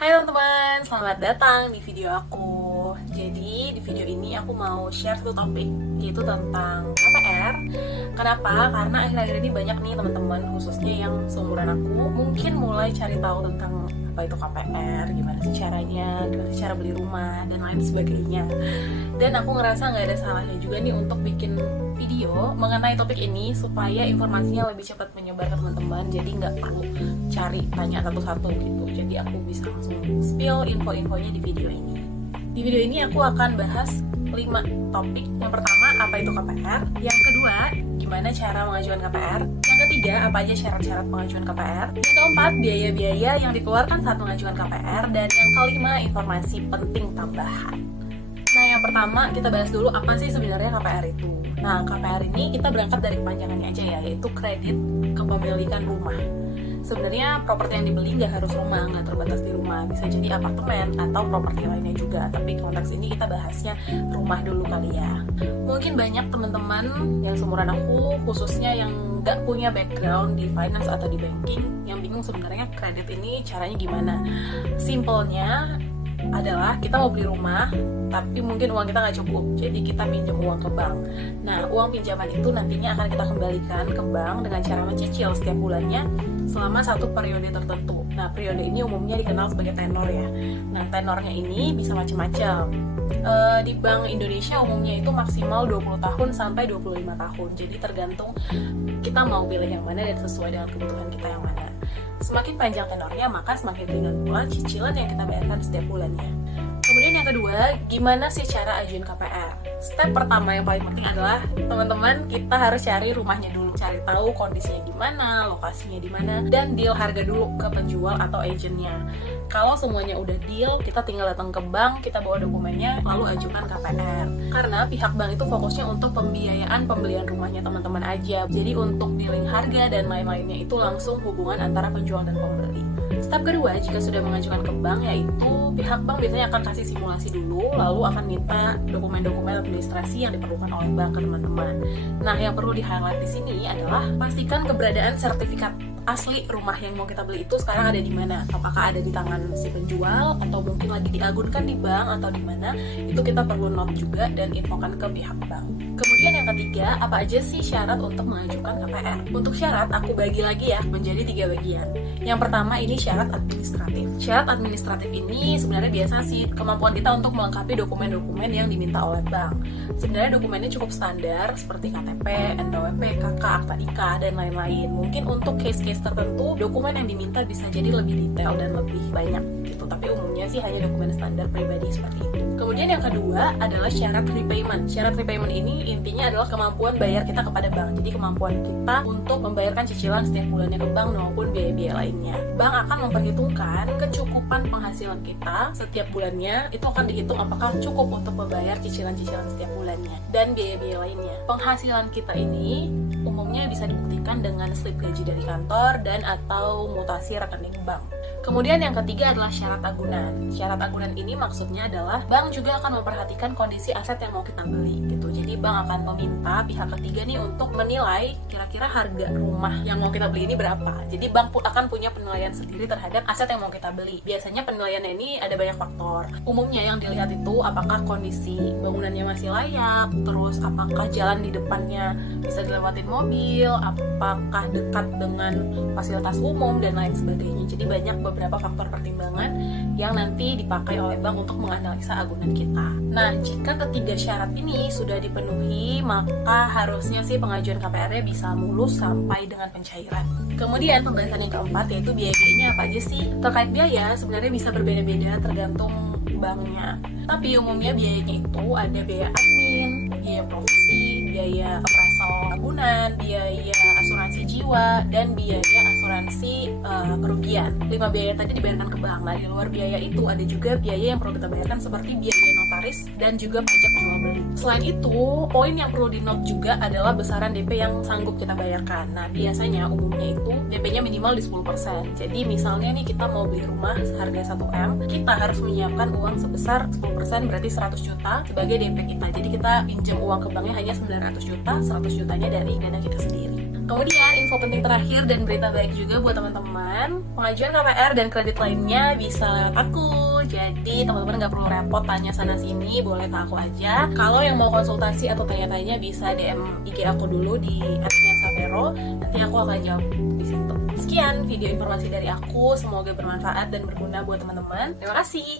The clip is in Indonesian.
Hai teman-teman, selamat datang di video aku. Jadi di video ini aku mau share satu topik, yaitu tentang KPR. Kenapa? Karena akhir-akhir ini banyak nih teman-teman, khususnya yang seumuran aku, mungkin mulai cari tahu tentang apa itu KPR, gimana sih caranya, gimana sih cara beli rumah, dan lain sebagainya. Dan aku ngerasa nggak ada salahnya juga nih untuk bikin video mengenai topik ini supaya informasinya lebih cepat menyebar ke teman-teman, jadi nggak perlu cari tanya satu-satu gitu. Jadi aku bisa langsung spill info-infonya di video ini. Di video ini aku akan bahas 5 topik. Yang pertama, apa itu KPR? Yang kedua, gimana cara mengajukan KPR? Yang ketiga, apa aja syarat-syarat pengajuan KPR? Yang keempat, biaya-biaya yang dikeluarkan saat mengajukan KPR. Dan yang kelima, informasi penting tambahan. Nah, yang pertama kita bahas dulu apa sih sebenarnya KPR itu. Nah, KPR ini kita berangkat dari kepanjangannya aja ya, yaitu kredit kepemilikan rumah. Sebenarnya properti yang dibeli nggak harus rumah, nggak terbatas di rumah, bisa jadi apartemen atau properti lainnya juga. Tapi konteks ini kita bahasnya rumah dulu kali ya. Mungkin banyak teman-teman yang seumuran aku, khususnya yang nggak punya background di finance atau di banking, yang bingung sebenarnya kredit ini caranya gimana. Simpelnya adalah kita mau beli rumah, tapi mungkin uang kita nggak cukup, jadi kita pinjam uang ke bank. Nah, uang pinjaman itu nantinya akan kita kembalikan ke bank dengan cara mencicil setiap bulannya selama satu periode tertentu. Nah, periode ini umumnya dikenal sebagai tenor ya. Nah, tenornya ini bisa macam-macam. Di Bank Indonesia umumnya itu maksimal 20 tahun sampai 25 tahun. Jadi tergantung kita mau pilih yang mana dan sesuai dengan kebutuhan kita yang mana. Semakin panjang tenornya, maka semakin ringan pula cicilan yang kita bayarkan setiap bulannya. Kemudian yang kedua, gimana sih cara ajuin KPR? Step pertama yang paling penting adalah teman-teman, kita harus cari rumahnya dulu, cari tahu kondisinya gimana, lokasinya di mana, dan deal harga dulu ke penjual atau agentnya. Kalau semuanya udah deal, kita tinggal datang ke bank, kita bawa dokumennya, lalu ajukan KPR. Karena pihak bank itu fokusnya untuk pembiayaan pembelian rumahnya teman-teman aja. Jadi untuk dealing harga dan lain-lainnya itu langsung hubungan antara penjual dan pembeli. Step kedua, jika sudah mengajukan ke bank, yaitu pihak bank biasanya akan kasih simulasi dulu, lalu akan minta dokumen-dokumen administrasi yang diperlukan oleh bank ke teman-teman. Nah, yang perlu di-highlight di sini adalah pastikan keberadaan sertifikat asli rumah yang mau kita beli itu sekarang ada di mana. Apakah ada di tangan si penjual atau mungkin lagi diagunkan di bank atau di mana? Itu kita perlu note juga dan infokan ke pihak bank. Kemudian yang ketiga, apa aja sih syarat untuk mengajukan KPR? Untuk syarat aku bagi lagi ya menjadi 3 bagian. Yang pertama ini syarat administratif. Syarat administratif ini sebenarnya biasa sih kemampuan kita untuk melengkapi dokumen-dokumen yang diminta oleh bank. Sebenarnya dokumennya cukup standar seperti KTP, NPWP, KK, akta nikah, dan lain-lain. Mungkin untuk case-case tertentu dokumen yang diminta bisa jadi lebih detail dan lebih banyak gitu. Tapi umumnya sih hanya dokumen standar pribadi seperti itu. Kemudian yang kedua adalah syarat repayment. Syarat repayment ini intinya adalah kemampuan bayar kita kepada bank. Jadi kemampuan kita untuk membayarkan cicilan setiap bulannya ke bank maupun biaya-biaya lainnya. Bank akan memperhitungkan kecukupan penghasilan kita setiap bulannya. Itu akan dihitung apakah cukup untuk membayar cicilan-cicilan setiap bulannya dan biaya-biaya lainnya. Penghasilan kita ini umumnya bisa dibuktikan dengan slip gaji dari kantor dan atau mutasi rekening bank. Kemudian yang ketiga adalah syarat agunan. Syarat agunan ini maksudnya adalah bank juga akan memperhatikan kondisi aset yang mau kita beli gitu. Jadi bank akan meminta pihak ketiga nih untuk menilai kira-kira harga rumah yang mau kita beli ini berapa. Jadi bank akan punya penilaian sendiri terhadap aset yang mau kita beli. Biasanya penilaiannya ini ada banyak faktor. Umumnya yang dilihat itu apakah kondisi bangunannya masih layak, terus apakah jalan di depannya bisa dilewatin mobil, apakah dekat dengan fasilitas umum dan lain sebagainya. Jadi banyak beberapa faktor pertimbangan yang nanti dipakai oleh bank untuk menganalisa agunan kita. Nah, jika ketiga syarat ini sudah dipenuhi, maka harusnya sih pengajuan KPR-nya bisa mulus sampai dengan pencairan. Kemudian pembahasan yang keempat yaitu biaya-biayanya apa aja sih? Terkait biaya sebenarnya bisa berbeda-beda tergantung banknya. Tapi umumnya biayanya itu ada biaya admin, biaya provisi, biaya appraisal agunan, biaya asuransi jiwa, dan biaya asuransi kerugian. 5 biaya tadi dibayarkan ke bank. Nah, di luar biaya itu ada juga biaya yang perlu kita bayarkan seperti biaya notaris dan juga pajak jual beli. Selain itu, poin yang perlu di-note juga adalah besaran DP yang sanggup kita bayarkan. Nah, biasanya umumnya itu DP-nya minimal di 10%. Jadi misalnya nih kita mau beli rumah seharga 1M, kita harus menyiapkan uang sebesar 10%, berarti 100 juta sebagai DP kita. Jadi kita pinjam uang ke banknya hanya 900 juta, 100 jutanya dari dana kita sendiri. Kemudian info penting terakhir dan berita baik juga buat teman-teman, pengajuan KPR dan kredit lainnya bisa lewat aku. Jadi teman-teman nggak perlu repot tanya sana sini, boleh ke aku aja. Kalau yang mau konsultasi atau tanya-tanya bisa DM IG aku dulu di @niansavero, nanti aku akan jawab di situ. Sekian video informasi dari aku, semoga bermanfaat dan berguna buat teman-teman. Terima kasih.